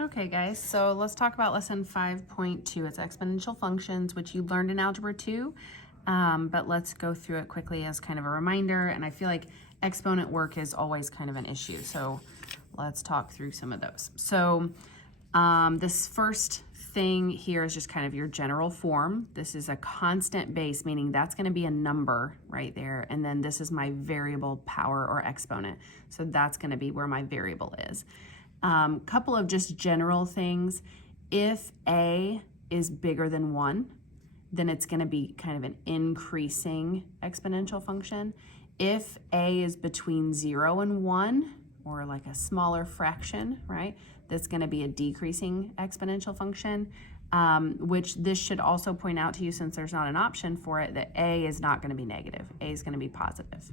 Okay guys, so let's talk about lesson 5.2. It's exponential functions, which you learned in Algebra 2, but let's go through it quickly as kind of a reminder, and I feel like exponent work is always kind of an issue, so let's talk through some of those. So this first thing here is just kind of your general form. This is a constant base, meaning that's going to be a number right there, and then this is my variable power or exponent, so that's going to be where my variable is. Couple of just general things. If a is bigger than 1, then it's going to be kind of an increasing exponential function. If a is between 0 and 1, or like a smaller fraction, right, that's going to be a decreasing exponential function, which this should also point out to you, since there's not an option for it, that a is not going to be negative. A is going to be positive.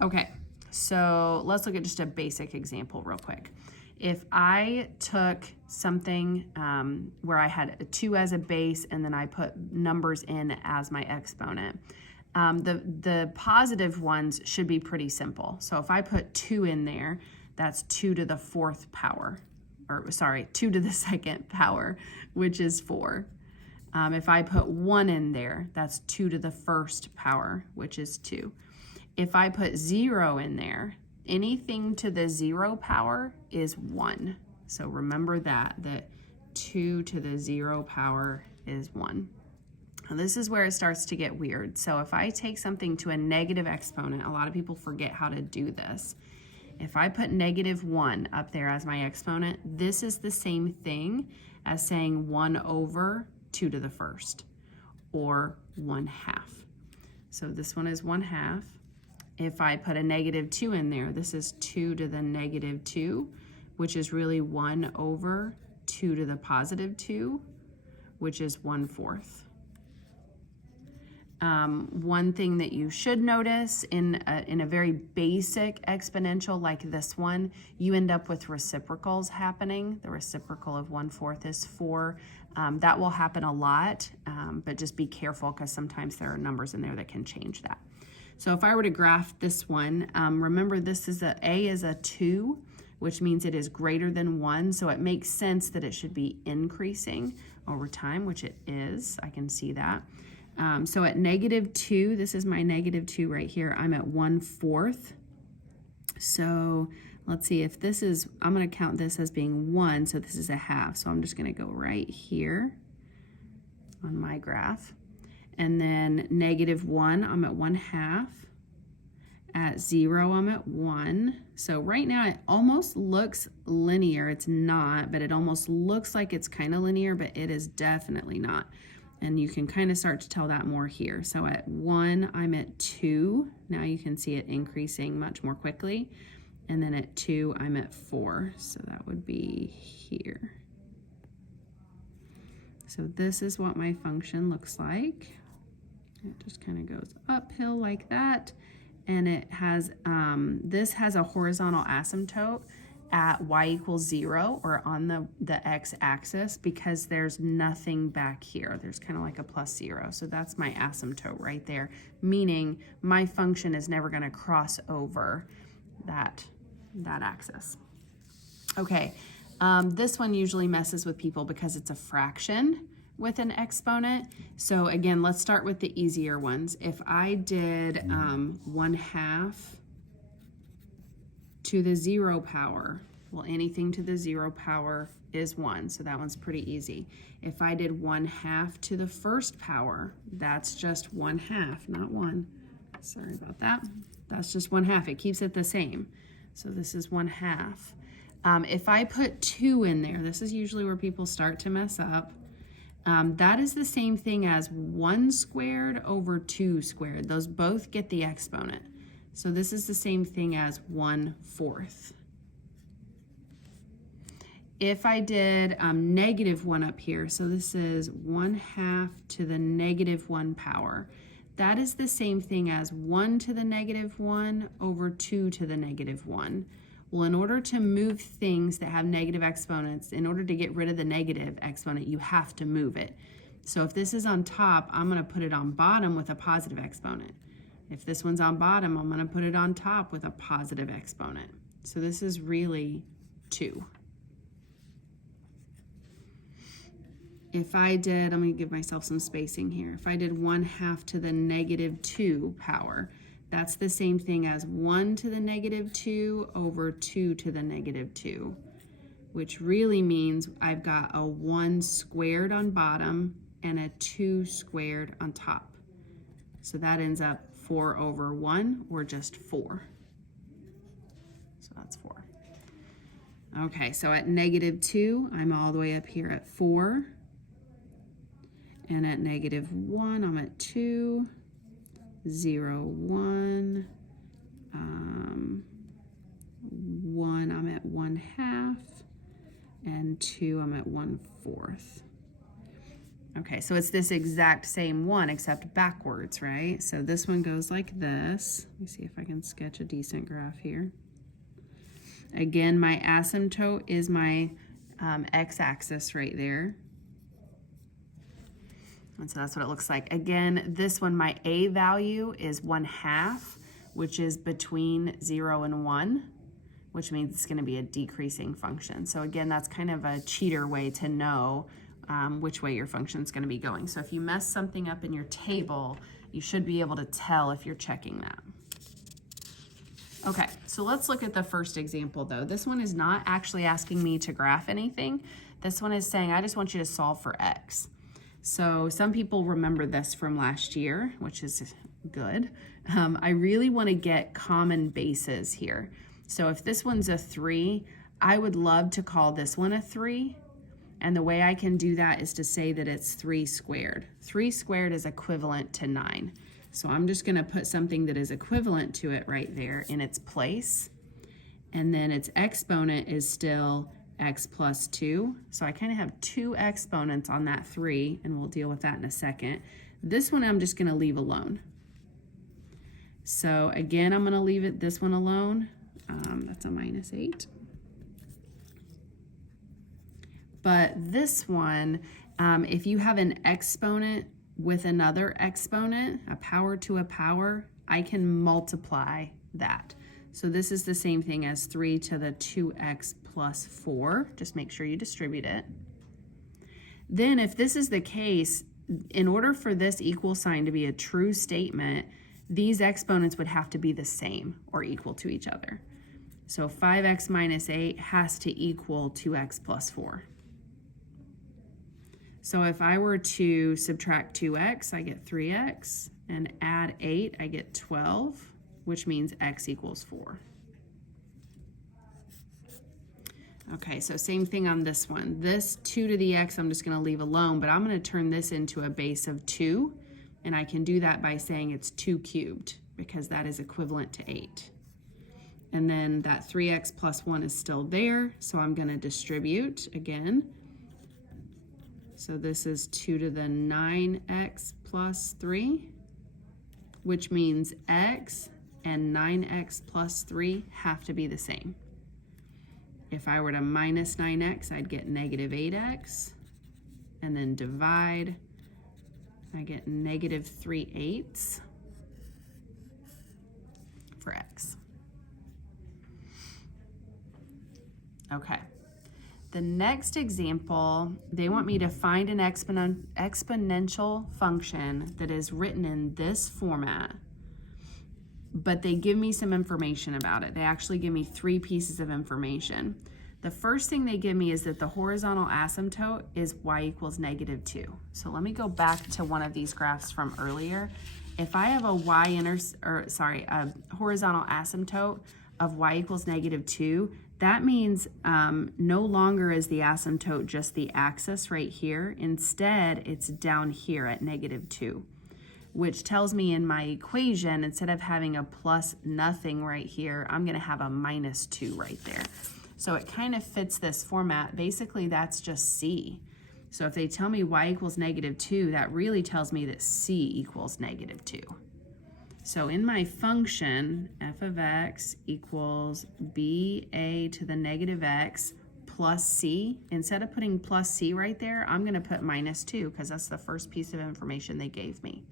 Okay, so let's look at just a basic example real quick. If I took something where I had a 2 as a base and then I put numbers in as my exponent, the positive ones should be pretty simple. So if I put 2 in there, that's 2 to the 4th power, or sorry, 2 to the 2nd power, which is 4. If I put 1 in there, that's 2 to the 1st power, which is 2. If I put 0 in there, anything to the 0 power is 1. So remember that 2 to the 0 power is 1. Now this is where it starts to get weird. So if I take something to a negative exponent, a lot of people forget how to do this. If I put -1 up there as my exponent, this is the same thing as saying 1 over 2 to the 1st, or 1/2. So this one is 1/2. If I put a -2 in there, this is 2 to the -2, which is really 1 over 2 to the +2, which is 1/4. One thing that you should notice in a very basic exponential like this one, you end up with reciprocals happening. The reciprocal of 1/4 is 4. That will happen a lot, but just be careful because sometimes there are numbers in there that can change that. So if I were to graph this one, remember this is a is a 2, which means it is greater than 1, so it makes sense that it should be increasing over time, which it is. I can see that. So at -2, this is my -2 right here, I'm at 1/4. So let's see, if this is, I'm going to count this as being 1, so this is a half. So I'm just going to go right here on my graph. And then -1, I'm at 1/2. At 0, I'm at 1. So right now it almost looks linear. It's not, but it almost looks like it's kind of linear, but it is definitely not. And you can kind of start to tell that more here. So at 1, I'm at 2. Now you can see it increasing much more quickly. And then at 2, I'm at 4. So that would be here. So this is what my function looks like. It just kind of goes uphill like that. And it has, this has a horizontal asymptote at y = 0, or on the x-axis, because there's nothing back here. There's kind of like a +0. So that's my asymptote right there, meaning my function is never going to cross over that axis. Okay, this one usually messes with people because it's a fraction with an exponent. So again, let's start with the easier ones. If I did 1/2 to the 0 power, well, anything to the 0 power is 1, so that one's pretty easy. If I did 1/2 to the 1st power, that's just 1/2, not 1. Sorry about that. That's just 1/2. It keeps it the same. So this is 1/2. If I put 2 in there, this is usually where people start to mess up. That is the same thing as 1 squared over 2 squared. Those both get the exponent. So this is the same thing as 1/4. If I did -1 up here, so this is 1/2 to the -1 power. That is the same thing as 1 to the -1 over 2 to the -1. Well, in order to move things that have negative exponents, in order to get rid of the negative exponent, you have to move it. So if this is on top, I'm going to put it on bottom with a positive exponent. If this one's on bottom, I'm going to put it on top with a positive exponent. So this is really 2. if I did, I'm going to give myself some spacing here. If I did 1/2 to the -2 power, that's the same thing as 1 to the -2 over 2 to the -2, which really means I've got a 1 squared on bottom and a 2 squared on top. So that ends up 4 over 1, or just 4. So that's 4. Okay, so at -2, I'm all the way up here at 4. And at -1, I'm at 2, 0, 1, 1, I'm at 1/2, and 2, I'm at 1/4. Okay, so it's this exact same one except backwards, right? So this one goes like this. Let me see if I can sketch a decent graph here. Again, my asymptote is my x-axis right there. And so that's what it looks like. Again, this one, my a value is 1/2, which is between 0 and 1, which means it's going to be a decreasing function. So again, that's kind of a cheater way to know which way your function is going to be going. So if you mess something up in your table, you should be able to tell if you're checking that. Okay, so let's look at the first example though. This one is not actually asking me to graph anything. This one is saying, I just want you to solve for x. So some people remember this from last year, which is good. I really want to get common bases here. So if this one's a 3, I would love to call this one a 3. And the way I can do that is to say that it's 3 squared. 3 squared is equivalent to 9. So I'm just going to put something that is equivalent to it right there in its place. And then its exponent is still x plus 2. So I kind of have 2 exponents on that 3, and we'll deal with that in a second. This one I'm just going to leave alone. So again, I'm going to leave this one alone. That's a -8. But this one, if you have an exponent with another exponent, a power to a power, I can multiply that. So this is the same thing as 3 to the 2x plus 4. Just make sure you distribute it. Then if this is the case, in order for this equal sign to be a true statement, these exponents would have to be the same or equal to each other. So 5x minus 8 has to equal 2x plus 4. So if I were to subtract 2x, I get 3x, and add 8, I get 12, which means x equals 4. Okay, so same thing on this one. This 2 to the x I'm just going to leave alone, but I'm going to turn this into a base of 2, and I can do that by saying it's 2 cubed, because that is equivalent to 8. And then that 3x plus 1 is still there, so I'm going to distribute again. So this is 2 to the 9x plus 3, which means x and 9x plus 3 have to be the same. If I were to minus 9x, I'd get -8x, and then divide, I get -3/8 for x. Okay. The next example, they want me to find an exponential function that is written in this format, but they give me some information about it. They actually give me 3 pieces of information. The first thing they give me is that the horizontal asymptote is y equals -2. So let me go back to one of these graphs from earlier. If I have a a horizontal asymptote of y equals -2, that means no longer is the asymptote just the axis right here. Instead, it's down here at -2, which tells me in my equation, instead of having a plus nothing right here, I'm going to have a -2 right there. So it kind of fits this format. Basically, that's just c. So if they tell me y equals -2, that really tells me that c equals -2. So in my function, f of x equals ba to the -x plus c, instead of putting plus c right there, I'm going to put -2 because that's the first piece of information they gave me.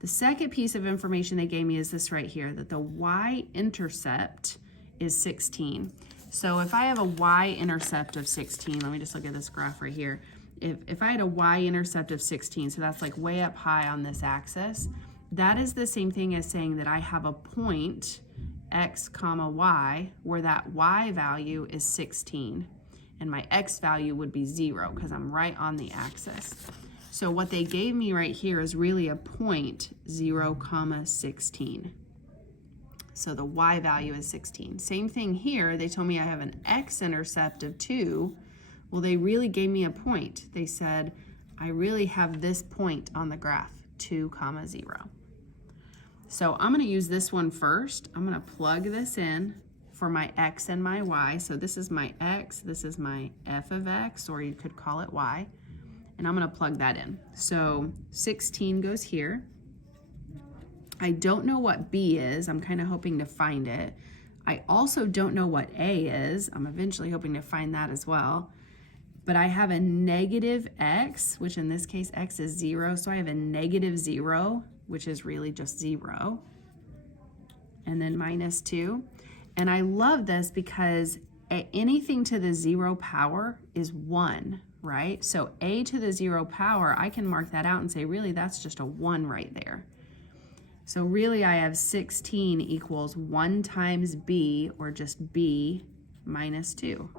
The second piece of information they gave me is this right here, that the y-intercept is 16. So if I have a y-intercept of 16, let me just look at this graph right here. if I had a y-intercept of 16, so that's like way up high on this axis, that is the same thing as saying that I have a point x comma y where that y value is 16 and my x value would be 0 because I'm right on the axis. So what they gave me right here is really a point 0 comma 16. So the y value is 16. Same thing here, they told me I have an x-intercept of 2. Well, they really gave me a point. They said, I really have this point on the graph, 2 comma 0. So I'm gonna use this one first. I'm gonna plug this in for my x and my y. So this is my x, this is my f of x, or you could call it y. And I'm gonna plug that in. So 16 goes here. I don't know what b is. I'm kind of hoping to find it. I also don't know what a is. I'm eventually hoping to find that as well. But I have a negative x, which in this case x is 0, so I have a negative 0, which is really just 0, and then minus 2. And I love this because anything to the 0 power is 1, right? So a to the 0 power, I can mark that out and say, really, that's just a 1 right there. So really, I have 16 equals 1 times b, or just b, minus 2.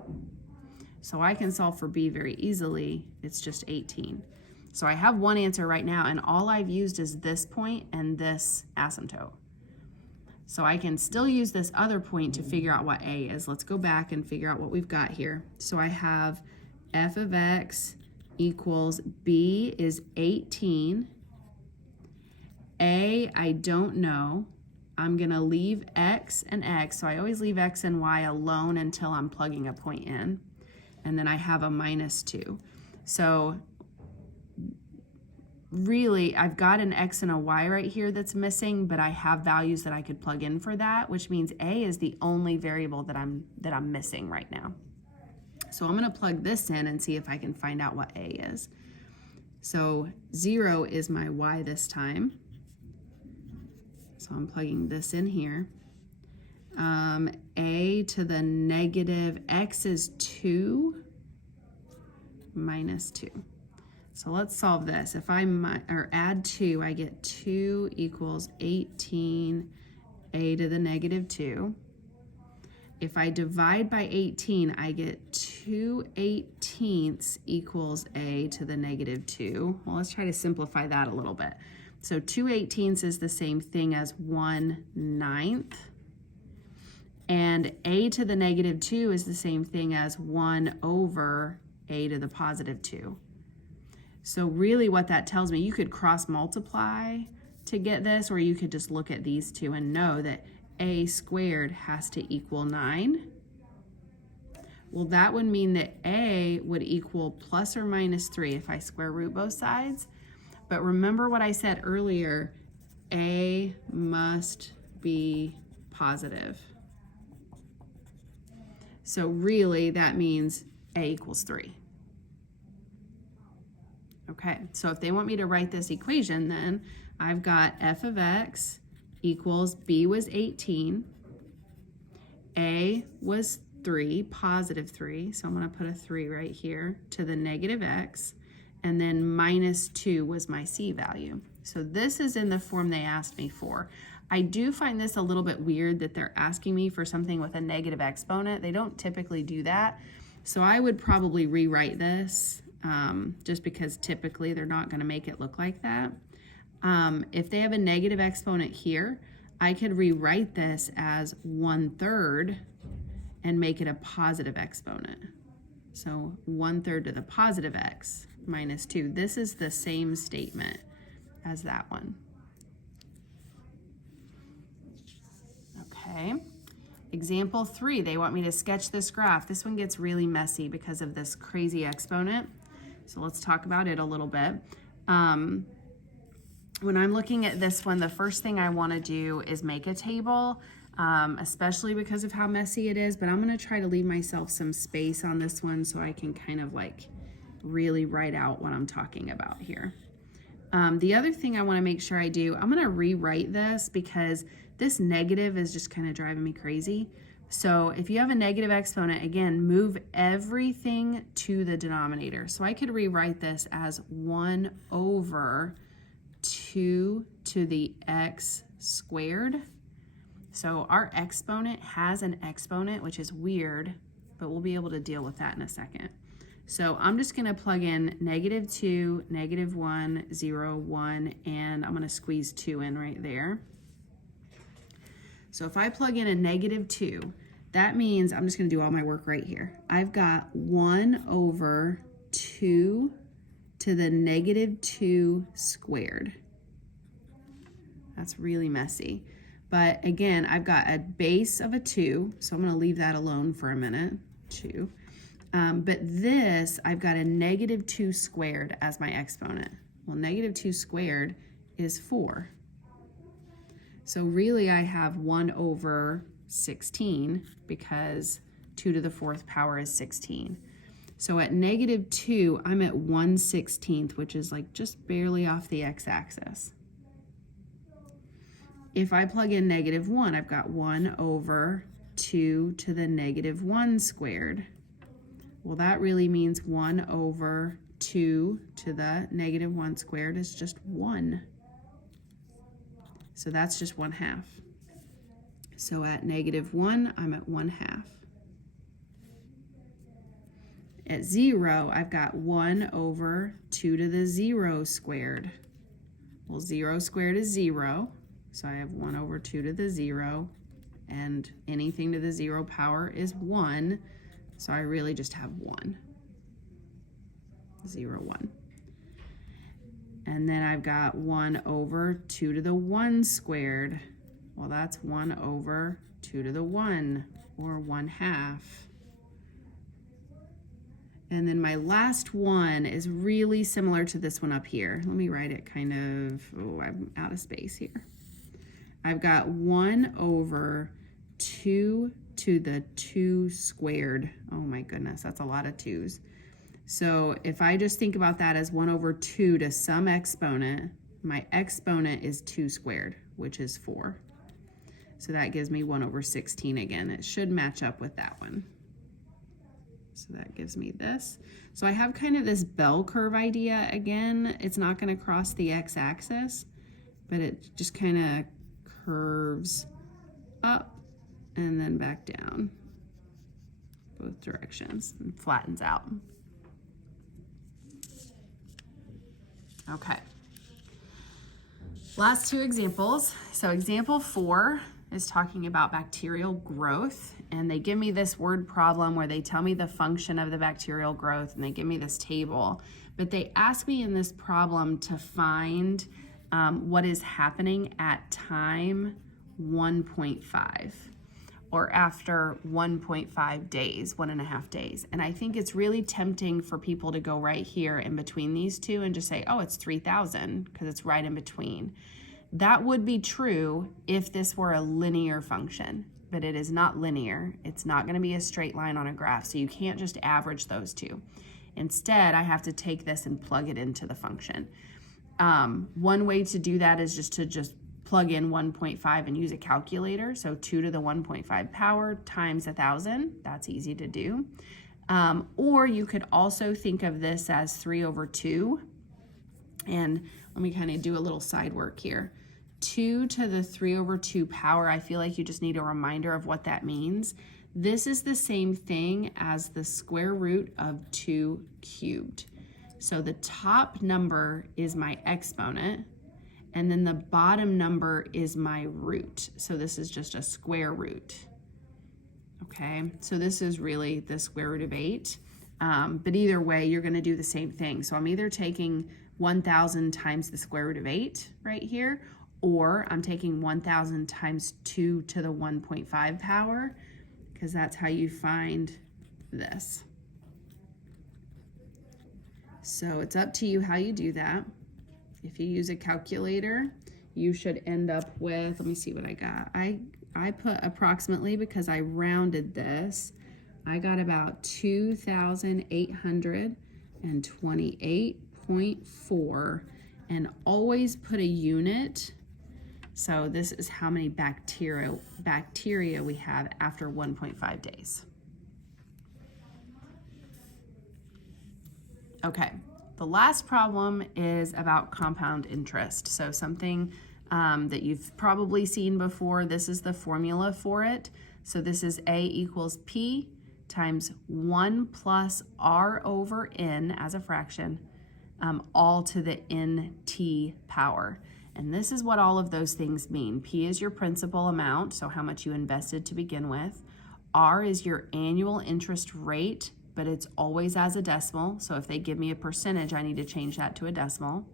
So I can solve for b very easily. It's just 18. So I have one answer right now, and all I've used is this point and this asymptote. So I can still use this other point to figure out what a is. Let's go back and figure out what we've got here. So I have f of x equals b is 18. A, I don't know. I'm gonna leave x and x, so I always leave x and y alone until I'm plugging a point in. And then I have a minus 2. So really, I've got an x and a y right here that's missing, but I have values that I could plug in for that, which means a is the only variable that I'm missing right now. So I'm gonna plug this in and see if I can find out what a is. So 0 is my y this time. So I'm plugging this in here. A to the negative x is 2 minus 2. So let's solve this. If I add 2, I get 2 equals 18 a to the negative 2. If I divide by 18, I get 2/18 equals a to the negative 2. Well, let's try to simplify that a little bit. So 2/18 is the same thing as 1/9. And a to the negative 2 is the same thing as 1 over a to the positive 2. So really what that tells me, you could cross multiply to get this, or you could just look at these two and know that a squared has to equal 9. Well, that would mean that a would equal plus or minus 3 if I square root both sides. But remember what I said earlier, a must be positive. So really that means a equals 3. Okay, so if they want me to write this equation, then I've got f of x equals b was 18, a was 3, positive 3, so I'm going to put a 3 right here, to the negative x, and then minus 2 was my c value. So this is in the form they asked me for. I do find this a little bit weird that they're asking me for something with a negative exponent. They don't typically do that. So I would probably rewrite this just because typically they're not going to make it look like that. If they have a negative exponent here, I could rewrite this as 1/3 and make it a positive exponent. So 1/3 to the positive x minus 2. This is the same statement as that one. Okay, example 3, they want me to sketch this graph. This one gets really messy because of this crazy exponent. So let's talk about it a little bit. When I'm looking at this one, the first thing I want to do is make a table, especially because of how messy it is, but I'm going to try to leave myself some space on this one so I can kind of like really write out what I'm talking about here. The other thing I want to make sure I do, I'm going to rewrite this because this negative is just kind of driving me crazy. So if you have a negative exponent, again, move everything to the denominator. So I could rewrite this as 1 over 2 to the x squared. So our exponent has an exponent, which is weird, but we'll be able to deal with that in a second. So I'm just going to plug in -2, -1, 0, 1, and I'm going to squeeze 2 in right there. So if I plug in a -2, that means I'm just going to do all my work right here. I've got 1 over 2 to the -2 squared. That's really messy. But again, I've got a base of a 2, so I'm going to leave that alone for a minute, 2. But this, I've got a -2 squared as my exponent. Well, -2 squared is 4. So really I have 1 over 16 because 2 to the 4th power is 16. So at -2, I'm at 1/16, which is like just barely off the x-axis. If I plug in -1, I've got 1 over 2 to the -1 squared. Well, that really means 1 over 2 to the -1 squared is just 1. So that's just 1/2. So at -1, I'm at 1/2. At 0, I've got 1 over 2 to the 0 squared. Well, 0 squared is 0. So I have 1 over 2 to the 0, and anything to the 0 power is 1. So I really just have 1. 0, 1. And then I've got 1 over 2 to the 1 squared. Well, that's 1 over 2 to the 1, or 1/2. And then my last one is really similar to this one up here. Let me write it kind of, oh, I'm out of space here. I've got 1 over 2 to the 2 squared. Oh my goodness, that's a lot of 2's. So if I just think about that as 1 over 2 to some exponent, my exponent is 2 squared, which is 4. So that gives me 1 over 16 again. It should match up with that one. So that gives me this. So I have kind of this bell curve idea again. It's not going to cross the x-axis, but it just kind of curves up and then back down both directions and flattens out. Okay. Last two examples. So example 4 is talking about bacterial growth, and they give me this word problem where they tell me the function of the bacterial growth and they give me this table, but they ask me in this problem to find what is happening at time 1.5 or after 1.5 days, 1.5 days. And I think it's really tempting for people to go right here in between these two and just say, oh, it's 3,000 because it's right in between. That would be true if this were a linear function, but it is not linear. It's not going to be a straight line on a graph, so you can't just average those two. Instead, I have to take this and plug it into the function. One way to do that is just to plug in 1.5 and use a calculator. So 2 to the 1.5 power times 1,000. That's easy to do. Or you could also think of this as 3 over 2. And let me kind of do a little side work here. 2 to the 3 over 2 power, I feel like you just need a reminder of what that means. This is the same thing as the square root of 2 cubed. So the top number is my exponent, and then the bottom number is my root. So this is just a square root. Okay, so this is really the square root of 8. But either way, you're going to do the same thing. So I'm either taking 1,000 times the square root of 8 right here, or I'm taking 1,000 times 2 to the 1.5 power, because that's how you find this. So it's up to you how you do that. If you use a calculator, you should end up with, let me see what I got. I put approximately because I rounded this. I got about 2,828.4, and always put a unit So this is how many bacteria we have after 1.5 days. Okay, the last problem is about compound interest. So something that you've probably seen before. This is the formula for it. So this is A equals P times 1 plus R over N as a fraction, all to the NT power. And this is what all of those things mean. P is your principal amount, so how much you invested to begin with. R is your annual interest rate, but it's always as a decimal. So if they give me a percentage, I need to change that to a decimal.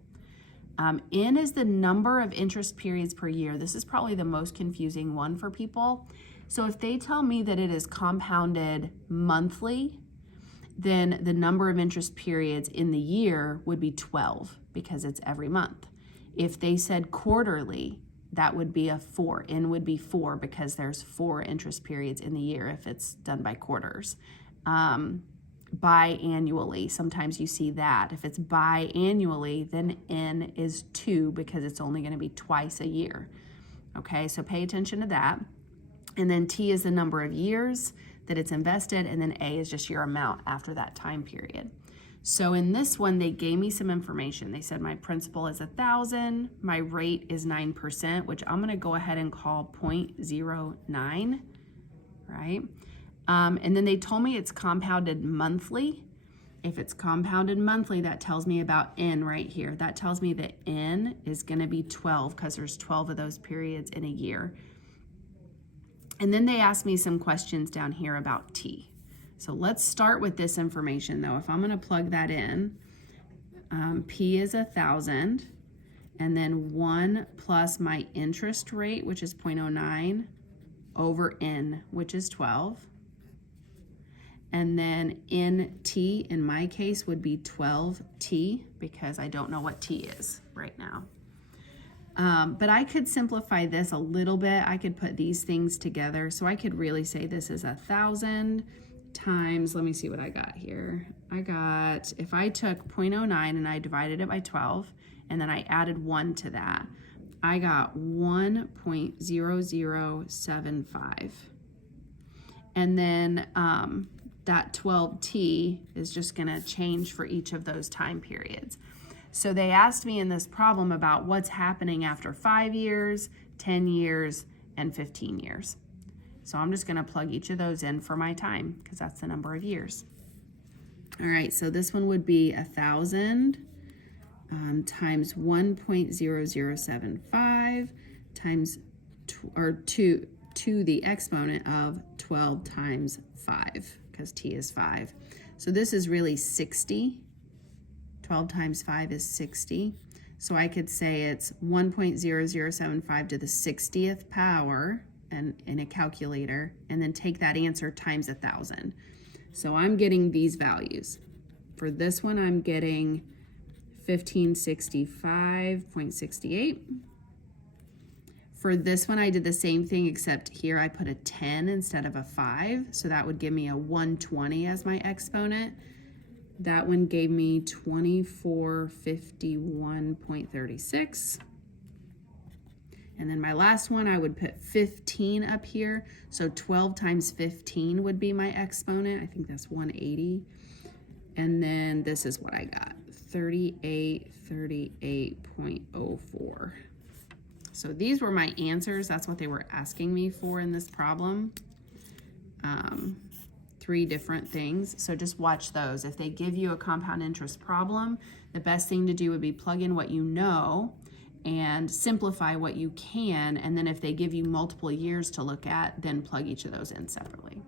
N is the number of interest periods per year. This is probably the most confusing one for people. So if they tell me that it is compounded monthly, then the number of interest periods in the year would be 12 because it's every month. If they said quarterly, that would be a 4. N would be 4 because there's 4 interest periods in the year if it's done by quarters. Biannually, sometimes you see that. If it's biannually, then N is 2 because it's only going to be twice a year. Okay, so pay attention to that. And then T is the number of years that it's invested, and then A is just your amount after that time period. So in this one, they gave me some information. They said my principal is 1,000, my rate is 9%, which I'm gonna go ahead and call 0.09, right? And then they told me it's compounded monthly. If it's compounded monthly, that tells me about N right here. That tells me that N is gonna be 12 because there's 12 of those periods in a year. And then they asked me some questions down here about T. So let's start with this information though. If I'm gonna plug that in, P is 1,000, and then 1 plus my interest rate, which is 0.09, over N, which is 12. And then NT, in my case, would be 12T, because I don't know what T is right now. But I could simplify this a little bit. I could put these things together. So I could really say this is 1,000 times, let me see what I got here. I got, if I took 0.09 and I divided it by 12, and then I added 1 to that, I got 1.0075. And then that 12T is just gonna change for each of those time periods. So they asked me in this problem about what's happening after 5 years, 10 years, and 15 years. So I'm just gonna plug each of those in for my time because that's the number of years. All right, so this one would be 1,000 times 1.0075 times, to the exponent of 12 times 5, because T is 5. So this is really 60. 12 times 5 is 60. So I could say it's 1.0075 to the 60th power and in a calculator, and then take that answer times 1,000. So I'm getting these values. For this one, I'm getting 1565.68. For this one, I did the same thing, except here I put a 10 instead of a 5. So that would give me a 120 as my exponent. That one gave me 2451.36. And then my last one, I would put 15 up here. So 12 times 15 would be my exponent. I think that's 180. And then this is what I got, 3838.04. So these were my answers. That's what they were asking me for in this problem. 3 different things. So just watch those. If they give you a compound interest problem, the best thing to do would be plug in what you know and simplify what you can. And then if they give you multiple years to look at, then plug each of those in separately.